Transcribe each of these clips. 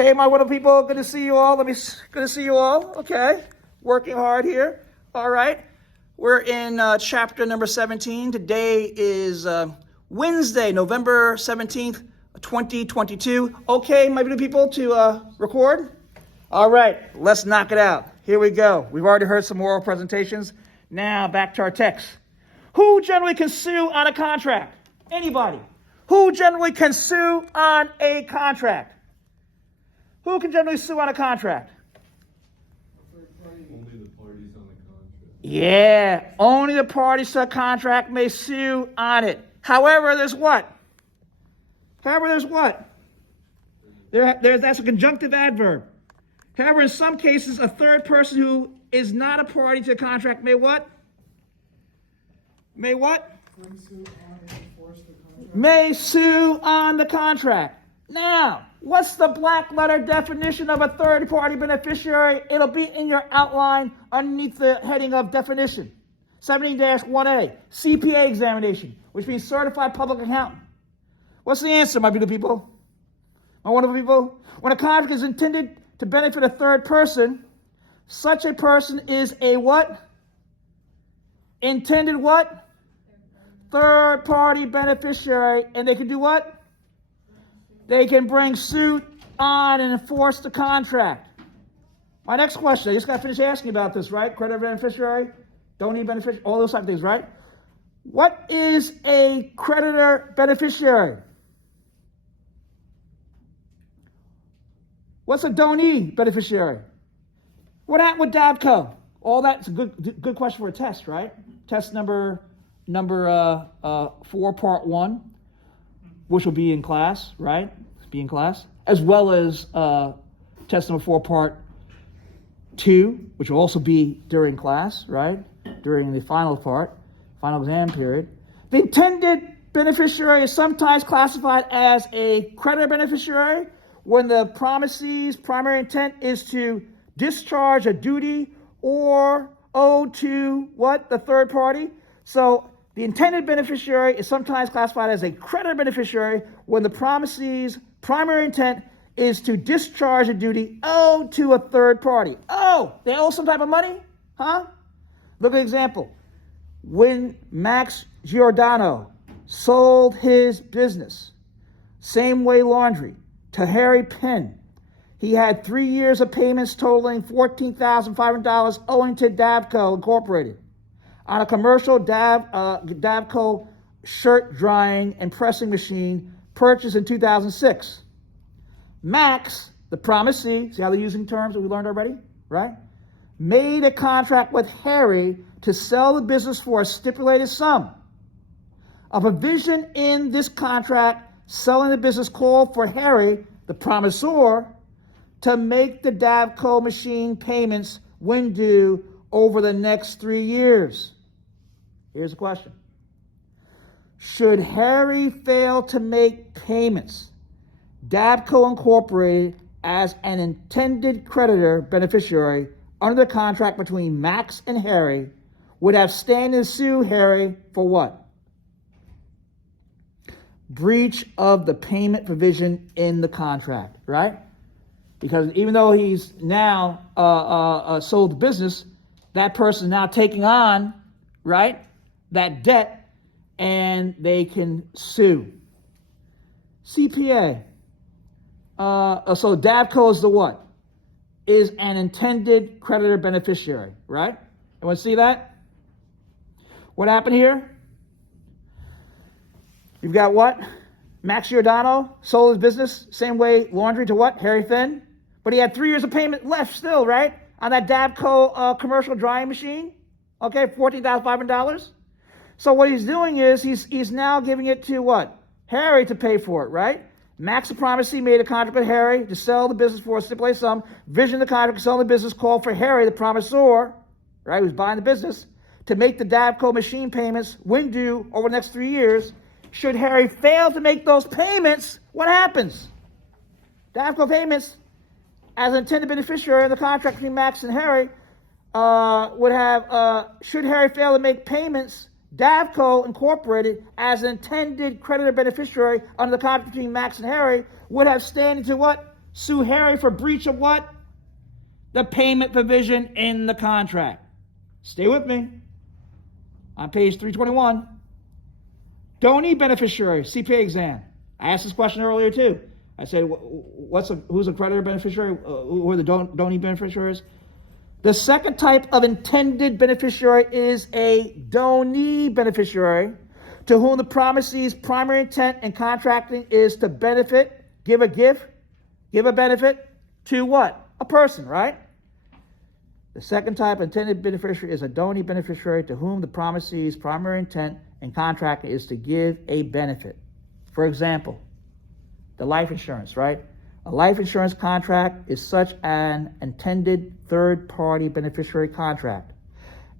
Hey, my wonderful people, good to see you all. Good to see you all. Okay, working hard here. All right, we're in chapter number 17. Today is Wednesday, November 17th, 2022. Okay, my beautiful people, to record. All right, let's knock it out. Here we go. We've already heard some oral presentations. Now back to our text. Who generally can sue on a contract? Anybody. Who generally can sue on a contract? Who can generally sue on a contract? Only the parties on the contract. Yeah, only the parties to a contract may sue on it. However, there's what? That's a conjunctive adverb. However, in some cases, a third person who is not a party to a contract may what? May what? May sue on the contract. Now, what's the black letter definition of a third-party beneficiary? It'll be in your outline underneath the heading of definition. 17-1A, CPA examination, which means certified public accountant. What's the answer, my beautiful people? My wonderful people? When a contract is intended to benefit a third person, such a person is a what? Intended what? Third-party beneficiary, and they can do what? They can bring suit on and enforce the contract. My next question, I just got to finish asking about this, right? Creditor beneficiary, donee beneficiary, all those type of things, right? What is a creditor beneficiary? What's a donee beneficiary? What happened with Davco? All that's a good question for a test, right? Test number 4, part 1. Which will be in class, right? Be in class. As well as test number 4, part 2, which will also be during class, right? During the final exam period. The intended beneficiary is sometimes classified as a creditor beneficiary when the promisee's primary intent is to discharge a duty or owe to what? The third party. So the intended beneficiary is sometimes classified as a creditor beneficiary when the promisee's primary intent is to discharge a duty owed to a third party. Oh, they owe some type of money? Huh? Look at an example. When Max Giordano sold his business, Same Way Laundry, to Harry Penn, he had 3 years of payments totaling $14,500 owing to Davco Incorporated on a commercial Davco shirt drying and pressing machine purchased in 2006. Max, the promisee, see how they're using terms that we learned already, right? Made a contract with Harry to sell the business for a stipulated sum. A provision in this contract selling the business called for Harry, the promisor, to make the Davco machine payments when due over the next 3 years. Here's the question. Should Harry fail to make payments, Davco Incorporated, as an intended creditor beneficiary under the contract between Max and Harry, would have standing to sue Harry for what? Breach of the payment provision in the contract, right? Because even though he's now sold the business, that person is now taking on, right, that debt, and they can sue. CPA. So Davco is the what? Is an intended creditor beneficiary, right? Everyone see that? What happened here? You've got what? Max Giordano sold his business, Same Way Laundry, to what? Harry Finn. But he had 3 years of payment left still, right? On that Davco commercial drying machine. Okay, $14,500. So what he's doing is he's now giving it to what? Harry to pay for it, right? Max the promisee made a contract with Harry to sell the business for a stipulated sum. Vision of the contract to sell the business called for Harry, the promisor, right, who's buying the business, to make the Davco machine payments when due over the next 3 years. Should Harry fail to make those payments, what happens? Davco payments, as an intended beneficiary in the contract between Max and Harry, would have, should Harry fail to make payments, Davco Incorporated, as an intended creditor beneficiary under the contract between Max and Harry, would have standing to what? sue Harry for breach of what? The payment provision in the contract. Stay with me. On page 321. Donee beneficiary, CPA exam. I asked this question earlier too. I said, who's a creditor beneficiary? Who are the donee beneficiaries? The second type of intended beneficiary is a donee beneficiary to whom the promisee's primary intent in contracting is to benefit, give a gift, give a benefit to what? A person, right? The second type of intended beneficiary is a donee beneficiary to whom the promisee's primary intent in contracting is to give a benefit. For example, the life insurance, right? A life insurance contract is such an intended third-party beneficiary contract.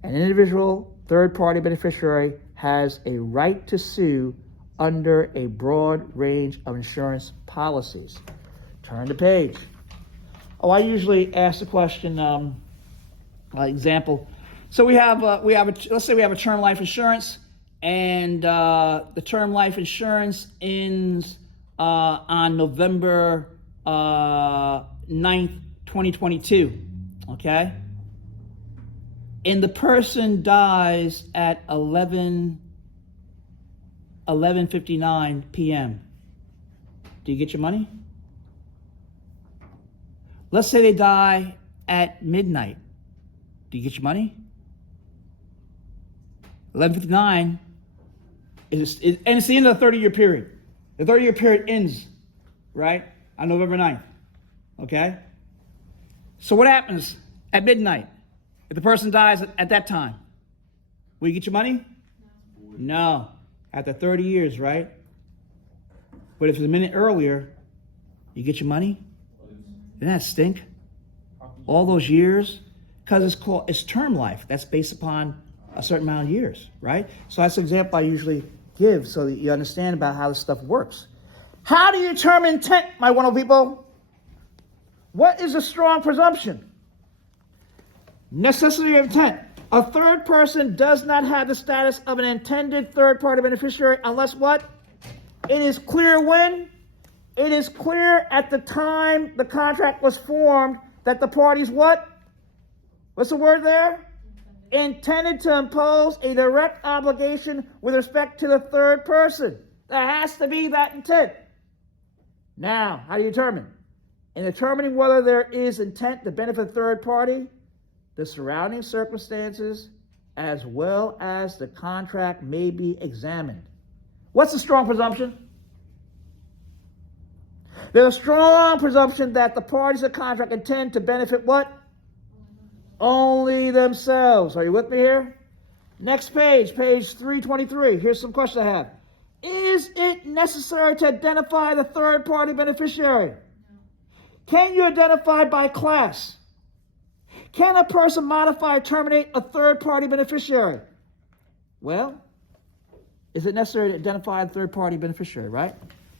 An individual third-party beneficiary has a right to sue under a broad range of insurance policies. Turn the page. I usually ask the question, example. So let's say we have a term life insurance, and the term life insurance ends on November 9th, 2022, okay? And the person dies at 11:59 p.m. Do you get your money? Let's say they die at midnight. Do you get your money? 11:59 and it's the end of the 30-year period. The 30-year period ends, right, on November 9th, okay? So what happens at midnight if the person dies at that time? Will you get your money? No. After 30 years, right? But if it's a minute earlier, you get your money? Doesn't that stink? All those years? Because it's term life. That's based upon a certain amount of years, right? So that's an example I usually give so that you understand about how this stuff works. How do you determine intent, my wonderful people? What is a strong presumption? Necessity of intent. A third person does not have the status of an intended third-party beneficiary unless what? It is clear when? It is clear at the time the contract was formed that the parties what? What's the word there? Intended to impose a direct obligation with respect to the third person. There has to be that intent. Now, how do you determine? In determining whether there is intent to benefit the third party, the surrounding circumstances, as well as the contract may be examined. What's the strong presumption? There's a strong presumption that the parties of the contract intend to benefit what? Only themselves. Are you with me here? Next page, page 323. Here's some questions I have. Is it necessary to identify the third-party beneficiary? Can you identify by class? Can a person modify or terminate a third-party beneficiary? Well, is it necessary to identify a third-party beneficiary, right?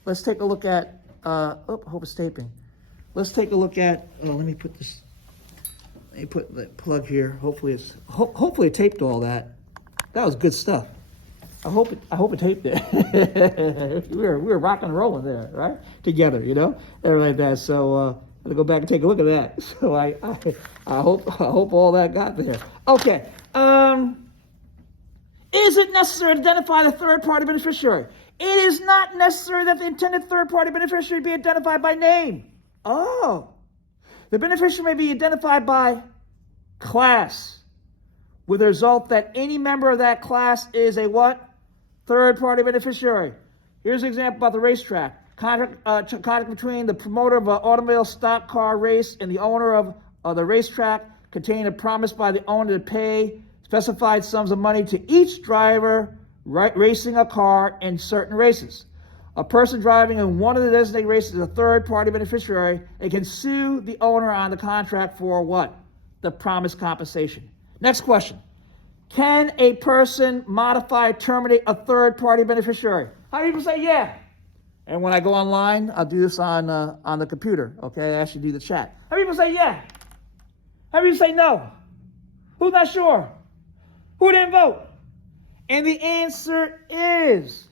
Let's take a look at, I hope it's taping. Let's take a look at, let me put the plug here. Hopefully it taped all that. That was good stuff. I hope it taped it. we were rocking and rolling there, right? Together, everything like that. So I'm gonna go back and take a look at that. So I hope all that got there. Okay. Is it necessary to identify the third-party beneficiary? It is not necessary that the intended third-party beneficiary be identified by name. Oh. The beneficiary may be identified by class, with the result that any member of that class is a what? Third-party beneficiary. Here's an example about the racetrack. Contract between the promoter of an automobile stock car race and the owner of the racetrack containing a promise by the owner to pay specified sums of money to each driver racing a car in certain races. A person driving in one of the designated races is a third-party beneficiary and can sue the owner on the contract for what? The promised compensation. Next question. Can a person modify or terminate a third-party beneficiary? How many people say yeah? And when I go online, I'll do this on the computer, okay? I actually do the chat. How many people say yeah? How many people say no? Who's not sure? Who didn't vote? And the answer is,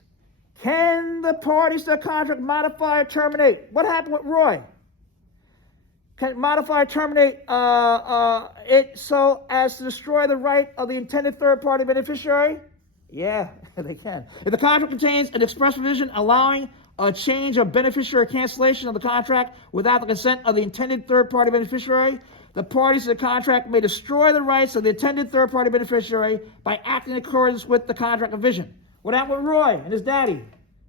can the parties to the contract modify or terminate? What happened with Roy? can modify or terminate it so as to destroy the right of the intended third-party beneficiary? Yeah, they can. If the contract contains an express provision allowing a change of beneficiary or cancellation of the contract without the consent of the intended third-party beneficiary, the parties to the contract may destroy the rights of the intended third-party beneficiary by acting in accordance with the contract provision. What happened with Roy and his daddy?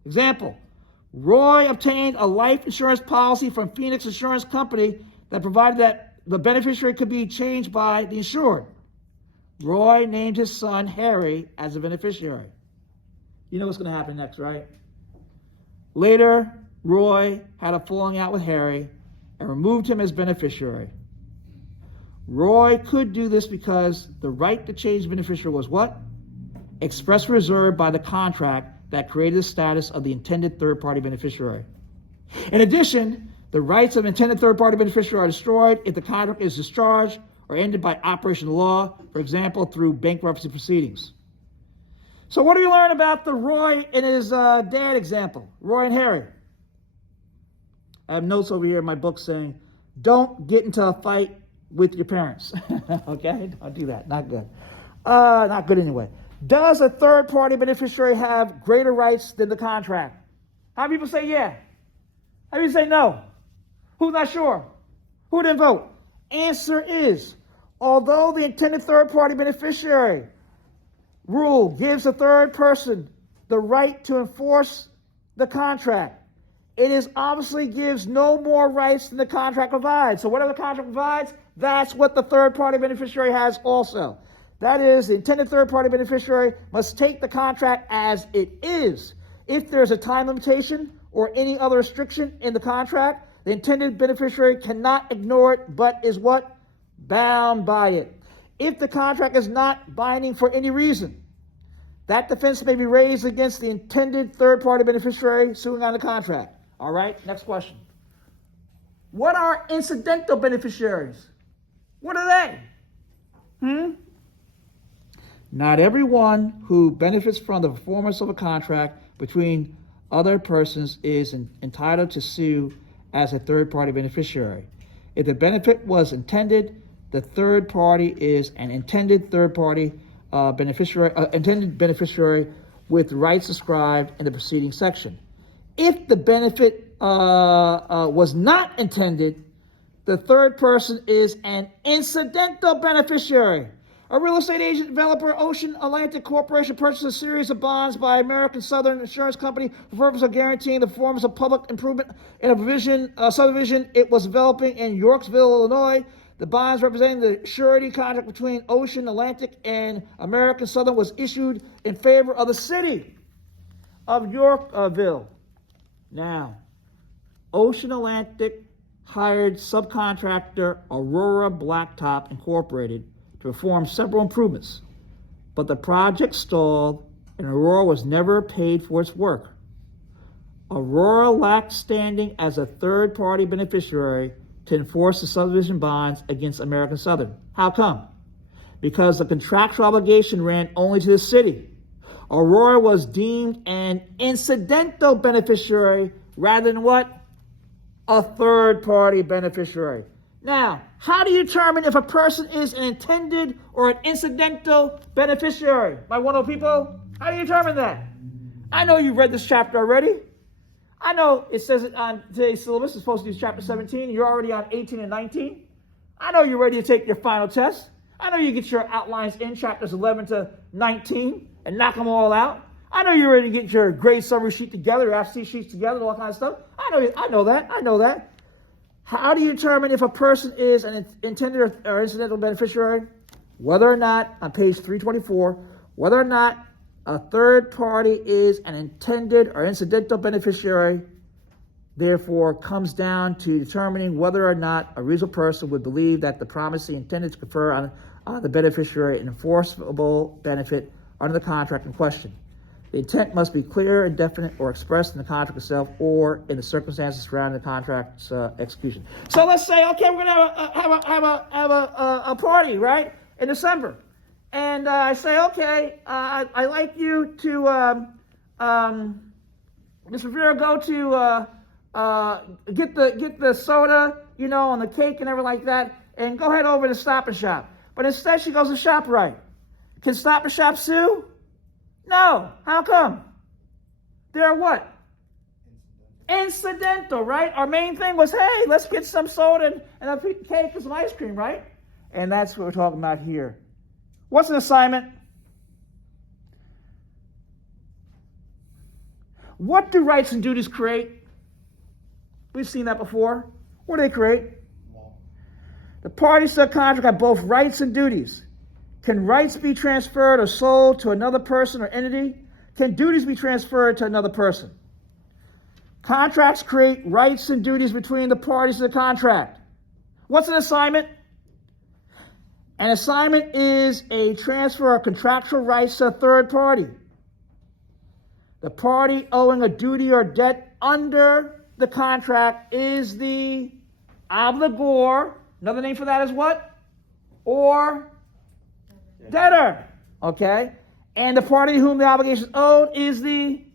Example, Roy obtained a life insurance policy from Phoenix Insurance Company that provided that the beneficiary could be changed by the insured. Roy named his son Harry as a beneficiary. You know what's going to happen next, right? Later, Roy had a falling out with Harry and removed him as beneficiary. Roy could do this because the right to change beneficiary was what? Express reserved by the contract that created the status of the intended third-party beneficiary. In addition, the rights of intended third-party beneficiary are destroyed if the contract is discharged or ended by operation of law, for example, through bankruptcy proceedings. So what do we learn about the Roy and his dad example, Roy and Harry? I have notes over here in my book saying, don't get into a fight with your parents. Okay, don't do that, not good. Not good anyway. Does a third-party beneficiary have greater rights than the contract? How many people say yeah? How many say no? Who's not sure? Who didn't vote? Answer is, although the intended third-party beneficiary rule gives a third person the right to enforce the contract, it is obviously gives no more rights than the contract provides. So whatever the contract provides, that's what the third-party beneficiary has also. That is, the intended third-party beneficiary must take the contract as it is. If there's a time limitation or any other restriction in the contract, the intended beneficiary cannot ignore it, but is what? Bound by it. If the contract is not binding for any reason, that defense may be raised against the intended third-party beneficiary suing on the contract. All right, next question. What are incidental beneficiaries? What are they? Not everyone who benefits from the performance of a contract between other persons is entitled to sue as a third-party beneficiary. If the benefit was intended, the third party is an intended third-party beneficiary with rights described in the preceding section. If the benefit was not intended, the third person is an incidental beneficiary. A real estate agent developer, Ocean Atlantic Corporation, purchased a series of bonds by American Southern Insurance Company for the purpose of guaranteeing the performance of public improvement in a subdivision it was developing in Yorksville, Illinois. The bonds representing the surety contract between Ocean Atlantic and American Southern was issued in favor of the city of Yorkville. Now, Ocean Atlantic hired subcontractor Aurora Blacktop Incorporated to perform several improvements, but the project stalled and Aurora was never paid for its work. Aurora lacked standing as a third-party beneficiary to enforce the subdivision bonds against American Southern. How come? Because the contractual obligation ran only to the city. Aurora was deemed an incidental beneficiary rather than what? A third-party beneficiary. Now, how do you determine if a person is an intended or an incidental beneficiary? My wonderful people, how do you determine that? I know you've read this chapter already. I know it says it on today's syllabus. It's supposed to be chapter 17. You're already on 18 and 19. I know you're ready to take your final test. I know you get your outlines in chapters 11 to 19 and knock them all out. I know you're ready to get your grade summary sheet together, your FC sheets together, all that kind of stuff. I know that. How do you determine if a person is an intended or incidental beneficiary? Whether or not, on page 324, whether or not a third party is an intended or incidental beneficiary, therefore comes down to determining whether or not a reasonable person would believe that the promisee intended to confer on the beneficiary an enforceable benefit under the contract in question. The intent must be clear and definite or expressed in the contract itself or in the circumstances surrounding the contract's execution. So let's say, okay, we're going to have a party, right, in December. And I say, okay, I'd like you to, Ms. Rivera, go to get the soda and the cake and everything like that, and go head over to Stop and Shop. But instead, she goes to ShopRite. Can Stop and Shop sue? No. How come? They're what? Incidental, right? Our main thing was, hey, let's get some soda and a cake and some ice cream, right? And that's what we're talking about here. What's an assignment? What do rights and duties create? We've seen that before. What do they create? The parties to a contract have both rights and duties. Can rights be transferred or sold to another person or entity? Can duties be transferred to another person? Contracts create rights and duties between the parties to the contract. What's an assignment? An assignment is a transfer of contractual rights to a third party. The party owing a duty or debt under the contract is the obligor. Another name for that is what? Or debtor. Okay? And the party to whom the obligation is owed is the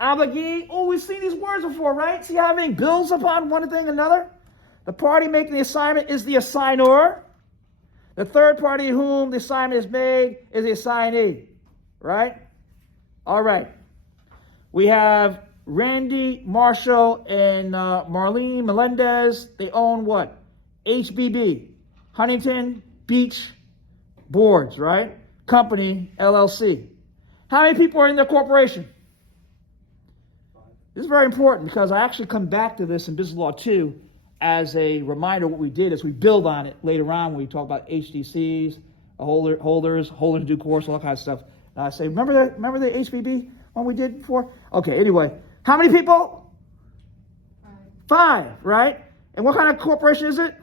obligee. Oh, we've seen these words before, right? See how many bills upon one thing and another? The party making the assignment is the assignor. The third party to whom the assignment is made is the assignee. Right? All right. We have Randy Marshall and Marlene Melendez. They own what? HBB, Huntington Beach Boards, right? Company, LLC. How many people are in their corporation? This is very important because I actually come back to this in Business Law 2 as a reminder of what we did as we build on it later on when we talk about HDCs, holders in due course, all that kind of stuff. And I say, remember the HBB one we did before? Okay, anyway. How many people? 5, right? And what kind of corporation is it?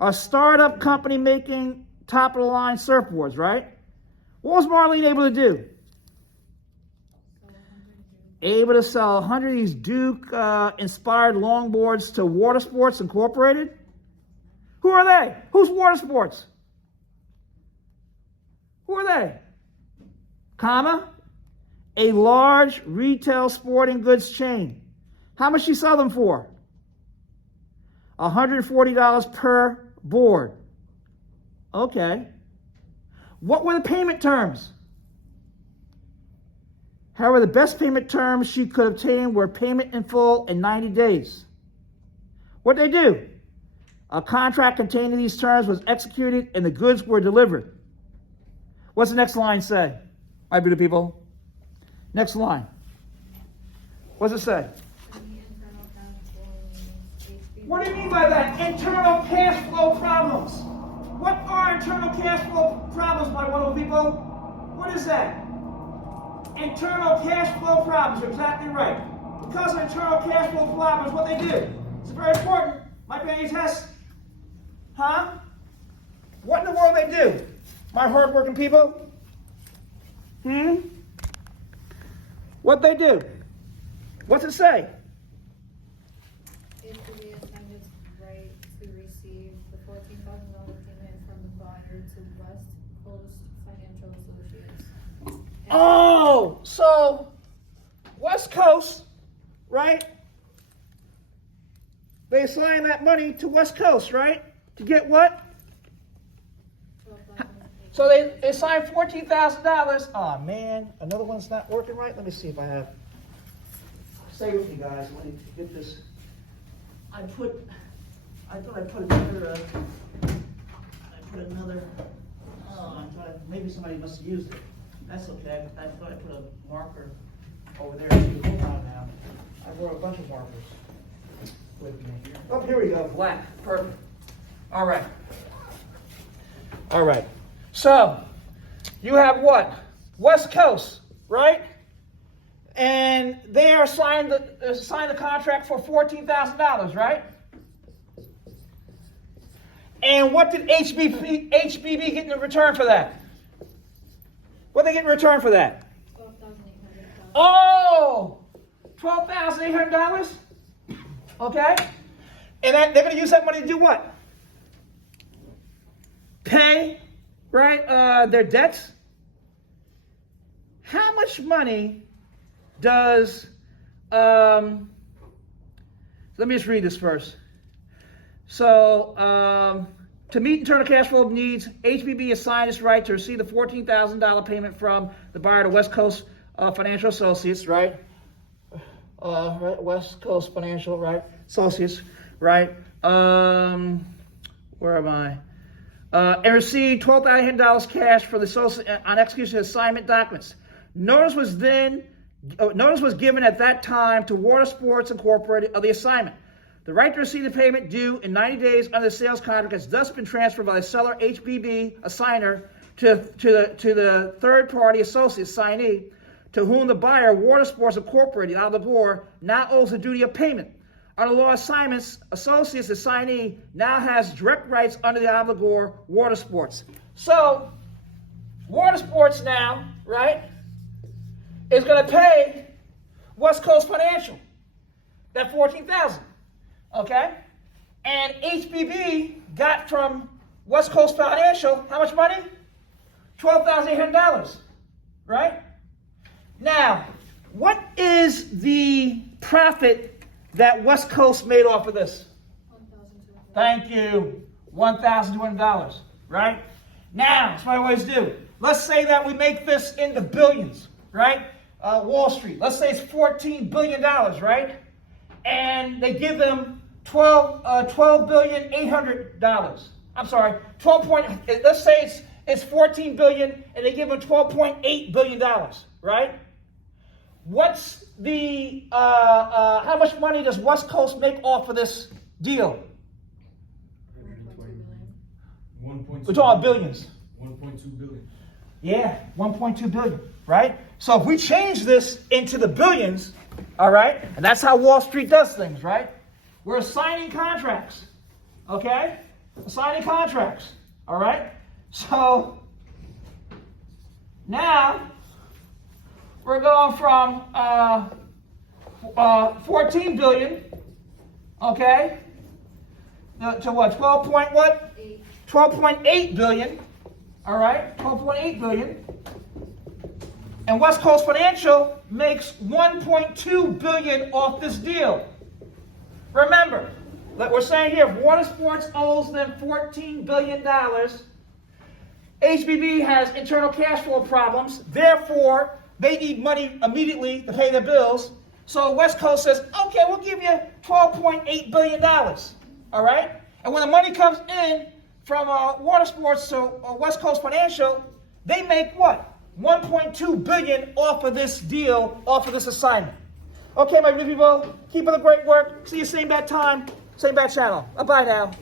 A startup company making top-of-the-line surfboards, right? What was Marlene able to do? Able to sell 100 of these Duke-inspired longboards to Water Sports Incorporated. Who are they? Who's Water Sports? Who are they? Comma, a large retail sporting goods chain. How much she sell them for? $140 per board. Okay. What were the payment terms? However, the best payment terms she could obtain were payment in full in 90 days. What did they do? A contract containing these terms was executed and the goods were delivered. What's the next line say? My beautiful people. Next line. What does it say? What do you mean by that? Internal cash flow problems. What are internal cash flow problems, my wonderful people? What is that? Internal cash flow problems. You're exactly right. Because of internal cash flow problems, what they do. It's very important. Might be any test. Huh? What in the world they do? My hardworking people? What they do? What's it say? If the assigned its right to receive the $14,000 payment from the buyer to West Coast Financial Associates. Oh, so West Coast, right? They assign that money to West Coast, right? To get what? So they assigned $14,000. Oh man, another one's not working right. Let me see if I have. Stay with me, guys. Let me get this. I thought I put another. Oh, maybe somebody must have used it. That's okay. I thought I put a marker over there too. Hold on now. I brought a bunch of markers with me. Oh, here we go. Black. Perfect. All right. All right. So, you have what? West Coast, right? And they are signed the contract for $14,000, right? And what did HBB get in return for that? What did they get in return for that? $12,800. Oh, $12,800? Okay. And they're going to use that money to do what? Pay, right, their debts. How much money does, let me just read this first. So, to meet internal cash flow needs, HBB assigned its right to receive the $14,000 payment from the buyer to West Coast Financial Associates, right? Right, West Coast Financial, right? Associates, right? Where am I? And received $12,000 cash for the associate on execution of assignment documents. Notice was given at that time to Water Sports Incorporated of the assignment. The right to receive the payment due in 90 days under the sales contract has thus been transferred by the seller HBB assigner to the third party associate signee, to whom the buyer, Water Sports Incorporated, obligor, now owes the duty of payment. Under law assignments, associates assignee now has direct rights under the obligor, Water Sports. So, Water Sports now, right, is going to pay West Coast Financial that $14,000. Okay? And HBB got from West Coast Financial how much money? $12,800. Right? Now, what is the profit that West Coast made off of this? $1,200. Thank you. $1,200. Right? Now, that's what I always do. Let's say that we make this in the billions. Right? Wall Street. Let's say it's $14 billion. Right? And they give them $12,800,000. I'm sorry, let's say it's $14 billion and they give them $12.8 billion, right? What's the, how much money does West Coast make off of this deal? 1.2 We're talking billions. 1.2 billion. Yeah, 1.2 billion, right? So if we change this into the billions, all right, and that's how Wall Street does things, right? We're assigning contracts, okay? Assigning contracts, all right? So now we're going from 14 billion, okay, to what? 12.8 billion, all right? 12.8 billion. And West Coast Financial makes 1.2 billion off this deal. Remember, that we're saying here, if Water Sports owes them $14 billion, HBB has internal cash flow problems, therefore, they need money immediately to pay their bills. So West Coast says, okay, we'll give you $12.8 billion, all right? And when the money comes in from Water Sports to West Coast Financial, they make what? 1.2 billion off of this deal, off of this assignment. Okay, my good people, keep up the great work. See you same bad time, same bad channel. Bye-bye now.